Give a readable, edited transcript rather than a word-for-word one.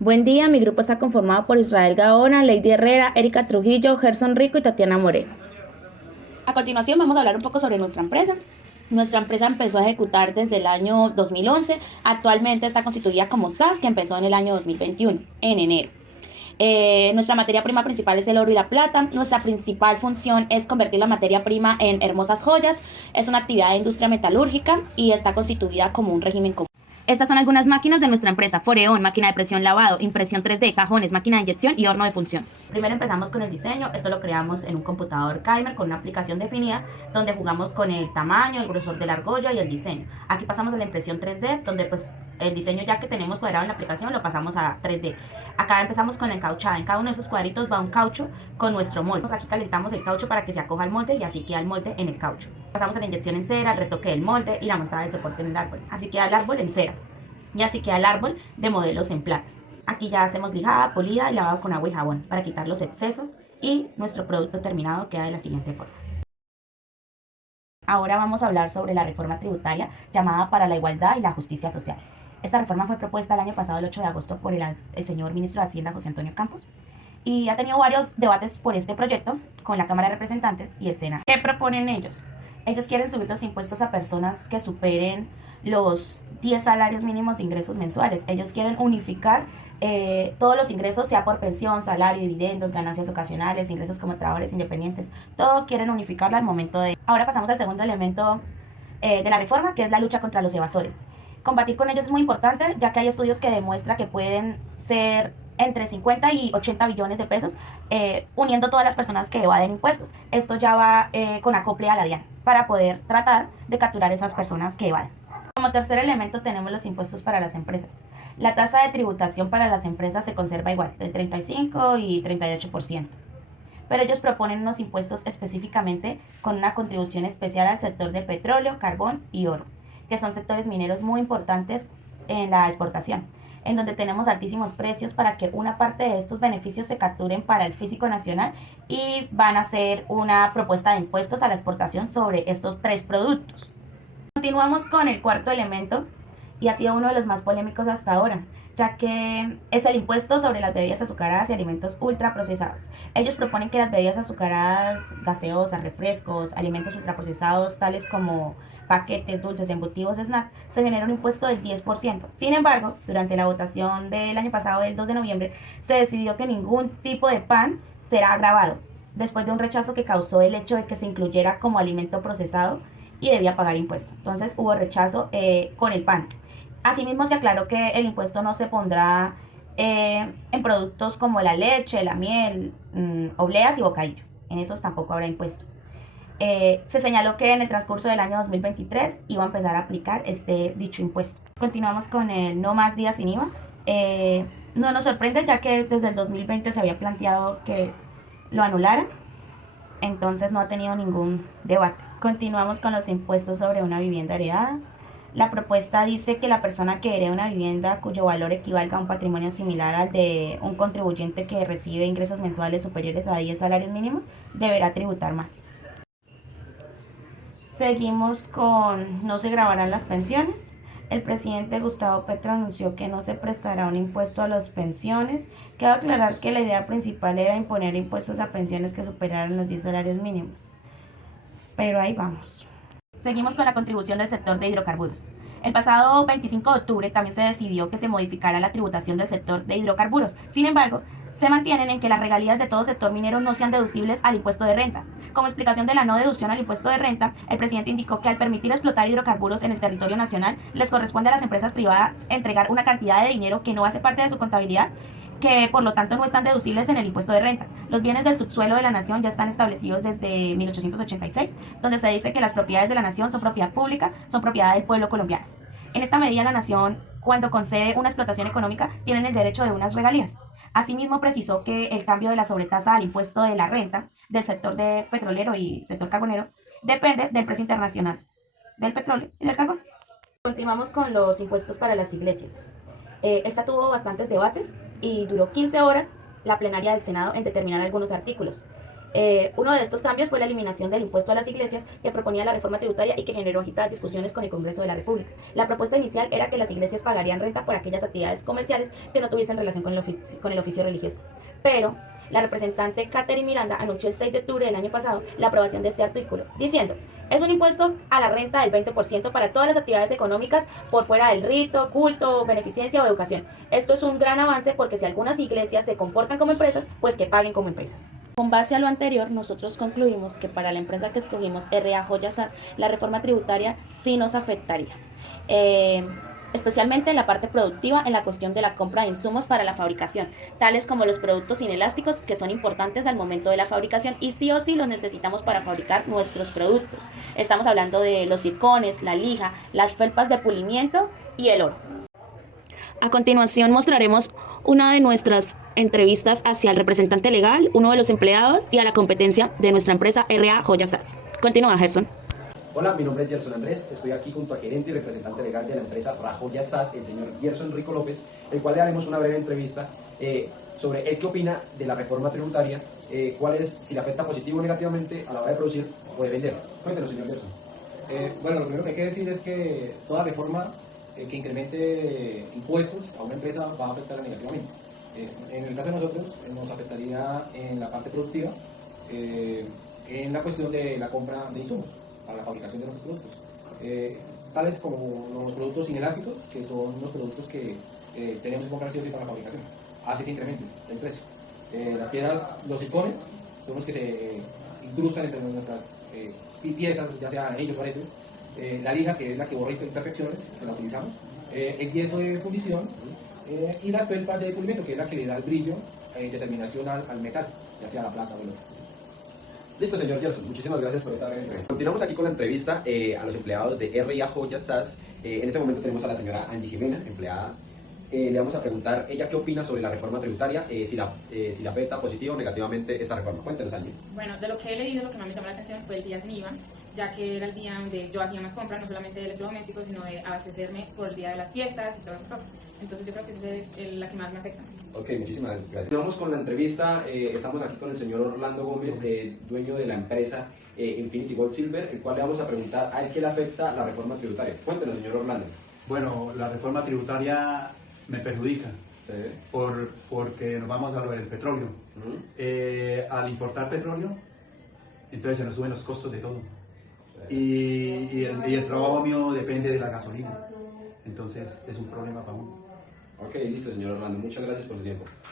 Buen día, mi grupo está conformado por Israel Gaona, Lady Herrera, Erika Trujillo, Gerson Rico y Tatiana Moreno. A continuación vamos a hablar un poco sobre nuestra empresa. Nuestra empresa empezó a ejecutar desde el año 2011. Actualmente está constituida como SAS, que empezó en el año 2021, en enero. Nuestra materia prima principal es el oro y la plata. Nuestra principal función es convertir la materia prima en hermosas joyas. Es una actividad de industria metalúrgica y está constituida como un régimen común. Estas son algunas máquinas de nuestra empresa: Foreón, máquina de presión lavado, impresión 3D, cajones, máquina de inyección y horno de función. Primero empezamos con el diseño. Esto lo creamos en un computador Kymer con una aplicación definida donde jugamos con el tamaño, el grosor de la argolla y el diseño. Aquí pasamos a la impresión 3D, donde pues el diseño ya que tenemos cuadrado en la aplicación lo pasamos a 3D. Acá empezamos con la encauchada. En cada uno de esos cuadritos va un caucho con nuestro molde. Aquí calentamos el caucho para que se acoja al molde y así queda el molde en el caucho. Pasamos a la inyección en cera, el retoque del molde y la montada del soporte en el árbol. Así queda el árbol en cera. Y así queda el árbol de modelos en plata. Aquí ya hacemos lijada, polida y lavado con agua y jabón para quitar los excesos y nuestro producto terminado queda de la siguiente forma. Ahora vamos a hablar sobre la reforma tributaria llamada para la igualdad y la justicia social. Esta reforma fue propuesta el año pasado, el 8 de agosto, por el señor ministro de Hacienda, José Antonio Campos, y ha tenido varios debates por este proyecto con la Cámara de Representantes y el Senado. ¿Qué proponen ellos? Ellos quieren subir los impuestos a personas que superen los 10 salarios mínimos de ingresos mensuales. Ellos quieren unificar todos los ingresos, sea por pensión, salario, dividendos, ganancias ocasionales, ingresos como trabajadores independientes. Todo quieren unificarlo al momento de... Ahora pasamos al segundo elemento de la reforma, que es la lucha contra los evasores. Combatir con ellos es muy importante, ya que hay estudios que demuestran que pueden ser entre 50 y 80 billones de pesos, uniendo todas las personas que evaden impuestos. Esto ya va con acople a la DIAN para poder tratar de capturar esas personas que evaden. Como tercer elemento tenemos los impuestos para las empresas. La tasa de tributación para las empresas se conserva igual, del 35 y 38%. Pero ellos proponen unos impuestos específicamente con una contribución especial al sector de petróleo, carbón y oro, que son sectores mineros muy importantes en la exportación, en donde tenemos altísimos precios para que una parte de estos beneficios se capturen para el físico nacional y van a hacer una propuesta de impuestos a la exportación sobre estos tres productos. Continuamos con el cuarto elemento y ha sido uno de los más polémicos hasta ahora, ya que es el impuesto sobre las bebidas azucaradas y alimentos ultraprocesados. Ellos proponen que las bebidas azucaradas, gaseosas, refrescos, alimentos ultraprocesados, tales como paquetes, dulces, embutidos, snack, se genera un impuesto del 10%. Sin embargo, durante la votación del año pasado, del 2 de noviembre, se decidió que ningún tipo de pan será agravado, después de un rechazo que causó el hecho de que se incluyera como alimento procesado y debía pagar impuesto. Entonces hubo rechazo con el pan. Asimismo se aclaró que el impuesto no se pondrá en productos como la leche, la miel, obleas y bocadillo. En esos tampoco habrá impuesto. Se señaló que en el transcurso del año 2023 iba a empezar a aplicar este dicho impuesto. Continuamos con el no más días sin IVA. No nos sorprende, ya que desde el 2020 se había planteado que lo anularan, entonces no ha tenido ningún debate. Continuamos con los impuestos sobre una vivienda heredada. La propuesta dice que la persona que herede una vivienda cuyo valor equivalga a un patrimonio similar al de un contribuyente que recibe ingresos mensuales superiores a 10 salarios mínimos deberá tributar más. Seguimos con no se grabarán las pensiones. El presidente Gustavo Petro anunció que no se prestará un impuesto a las pensiones. Cabe aclarar que la idea principal era imponer impuestos a pensiones que superaran los 10 salarios mínimos. Pero ahí vamos. Seguimos con la contribución del sector de hidrocarburos. El pasado 25 de octubre también se decidió que se modificara la tributación del sector de hidrocarburos. Sin embargo, se mantienen en que las regalías de todo sector minero no sean deducibles al impuesto de renta. Como explicación de la no deducción al impuesto de renta, el presidente indicó que al permitir explotar hidrocarburos en el territorio nacional, les corresponde a las empresas privadas entregar una cantidad de dinero que no hace parte de su contabilidad, que por lo tanto no están deducibles en el impuesto de renta. Los bienes del subsuelo de la nación ya están establecidos desde 1886, donde se dice que las propiedades de la nación son propiedad pública, son propiedad del pueblo colombiano. En esta medida, la nación, cuando concede una explotación económica, tiene el derecho de unas regalías. Asimismo, precisó que el cambio de la sobretasa al impuesto de la renta del sector de petrolero y sector carbonero depende del precio internacional del petróleo y del carbón. Continuamos con los impuestos para las iglesias. Esta tuvo bastantes debates y duró 15 horas la plenaria del Senado en determinar algunos artículos. Uno de estos cambios fue la eliminación del impuesto a las iglesias que proponía la reforma tributaria y que generó agitadas discusiones con el Congreso de la República. La propuesta inicial era que las iglesias pagarían renta por aquellas actividades comerciales que no tuviesen relación con el oficio religioso. Pero la representante Catherine Miranda anunció el 6 de octubre del año pasado la aprobación de este artículo, diciendo: es un impuesto a la renta del 20% para todas las actividades económicas por fuera del rito, culto, beneficencia o educación. Esto es un gran avance porque si algunas iglesias se comportan como empresas, pues que paguen como empresas. Con base a lo anterior, nosotros concluimos que para la empresa que escogimos, R.A. Joya SAS, la reforma tributaria sí nos afectaría. Especialmente en la parte productiva, en la cuestión de la compra de insumos para la fabricación, tales como los productos inelásticos que son importantes al momento de la fabricación y sí o sí los necesitamos para fabricar nuestros productos. Estamos hablando de los circones, la lija, las felpas de pulimiento y el oro. A continuación mostraremos una de nuestras entrevistas hacia el representante legal, uno de los empleados y a la competencia de nuestra empresa R.A. Joya SAS. Continúa, Gerson. Hola, mi nombre es Gerson Andrés, estoy aquí junto al gerente y representante legal de la empresa Rajoya SAS, el señor Gerson Rico López, el cual le haremos una breve entrevista sobre él qué opina de la reforma tributaria, cuál es, si le afecta positivo o negativamente a la hora de producir o de vender. Cuéntenos, señor Gerson. Bueno, lo primero que hay que decir es que toda reforma que incremente impuestos a una empresa va a afectarla negativamente. En el caso de nosotros, nos afectaría en la parte productiva, en la cuestión de la compra de insumos para la fabricación de nuestros productos, tales como los productos inelásticos, que son los productos que tenemos que comprar siempre para la fabricación. Así se incrementa el precio. Las piedras, los circones, son los que se incrustan entre nuestras piezas, ya sea anillos o aretes. La lija, que es la que borra imperfecciones, que la utilizamos. El yeso de fundición y las felpas de pulimento, que es la que le da el brillo y determinación al metal, ya sea la plata o el oro. Listo, señor Gerson, muchísimas gracias por esta breve entrevista. Continuamos aquí con la entrevista a los empleados de R.A. Joya SAS. En este momento tenemos a la señora Angie Jiménez, empleada. Le vamos a preguntar, ella qué opina sobre la reforma tributaria, si la afecta positivo o negativamente esta reforma. Cuéntenos, Angie. Bueno, de lo que he leído, lo que más me llamó la atención fue el día sin IVA, ya que era el día donde yo hacía unas compras, no solamente de electrodomésticos, sino de abastecerme por el día de las fiestas y todas esas cosas. Entonces yo creo que esa es la que más me afecta. Ok, muchísimas gracias. Vamos con la entrevista. Estamos aquí con el señor Orlando Gómez, dueño de la empresa Infinity Gold Silver, el cual le vamos a preguntar a él qué le afecta la reforma tributaria. Cuéntenos, señor Orlando. Bueno, la reforma tributaria me perjudica Sí. porque nos vamos a lo del petróleo. Al importar petróleo, entonces se nos suben los costos de todo. Y el trabajo mío depende de la gasolina. Entonces es un problema para uno. Ok, listo, señor Orlando. Muchas gracias por su tiempo.